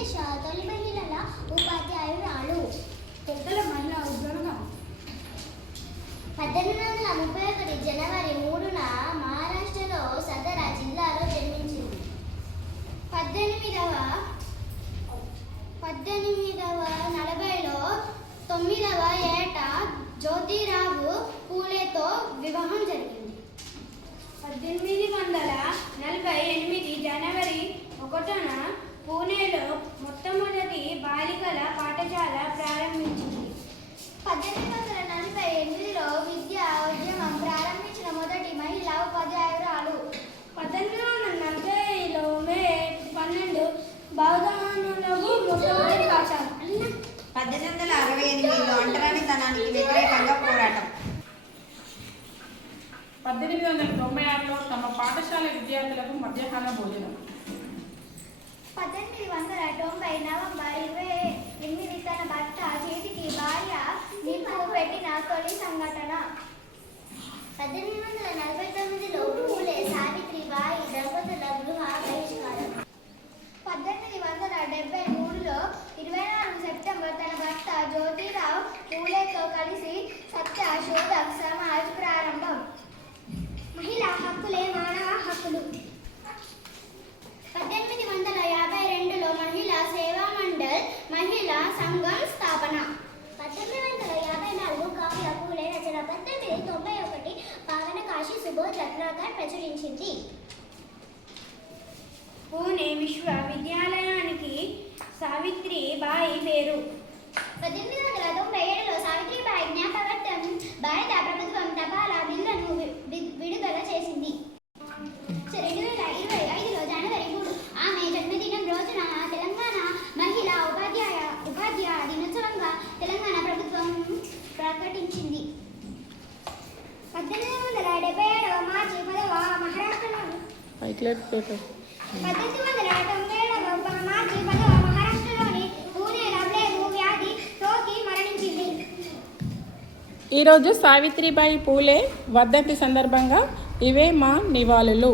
భారతదేశ తొలి మహిళల ఉపాధ్యాయురాలు. పెద్దల మహిళా ఉద్యోగం 1831 జనవరి 3న మహారాష్ట్రలో సదరా జిల్లాలో జన్మించింది. 1840లో 9వ ఏట జ్యోతిరావు పూలేతో వివాహం జరిగింది. 1848 జనవరి 1న పూణేలో మొట్టమొదటి బాలికల పాఠశాల ప్రారంభించింది. 1848లో విద్యా ఉద్యమం ప్రారంభించిన మొదటి మహిళా ఉపాధ్యాయురాలు. 1840లో మే 12 బౌద్ధానులకు మొట్టమొదటి పాఠశాల. 1868లో అంటరానితనానికి వ్యతిరేకంగా పోరాటం. 1896లో తమ పాఠశాల విద్యార్థులకు మధ్యాహ్న భోజనం. 1890 నవంబర్ 28 తన భర్త చేతికి భార్య నిప్పు పెట్టిన తొలి సంఘటన. 1849లో పూలే సావిత్రిబాయి దంపతుల గృహ బహిష్కారం. 1873లో 24 సెప్టెంబర్ తన భర్త జ్యోతిరావు పూలేతో కలిసి సత్య శోధక్ సమాజ్ ప్రారంభం. మహిళా హక్కులే మానవ హక్కులు. 1852లో మహిళా సేవా మండల్ మహిళా సంఘం స్థాపన. 1854 కావ్య పూలే రచన. 1891 పావన కాశీ సుబోధ్ రత్నాకర్ ప్రచురించింది. పూణే విశ్వవిద్యాలయానికి సావిత్రిబాయి పేరు. 1897లో సావిత్రిబాయి జ్ఞాపకార్థం భారత ప్రభుత్వం తపాలా బిల్లును విడుదల చేసింది. 2025లో జనవరి 3 ఆమె జన్మదినం రోజున తెలంగాణ మహిళా ఉపాధ్యాయ దినోత్సవంగా తెలంగాణ ప్రభుత్వం ప్రకటించింది. 1877 మార్చి 10వ మహారాష్ట్రలోని 1897 మార్చి 10వ మహారాష్ట్రలోని పూణేలో ప్లేగు వ్యాధి సోకి మరణించింది. ఈరోజు సావిత్రిబాయి పూలే వర్ధంతి సందర్భంగా ఇవే మా నివాళులు.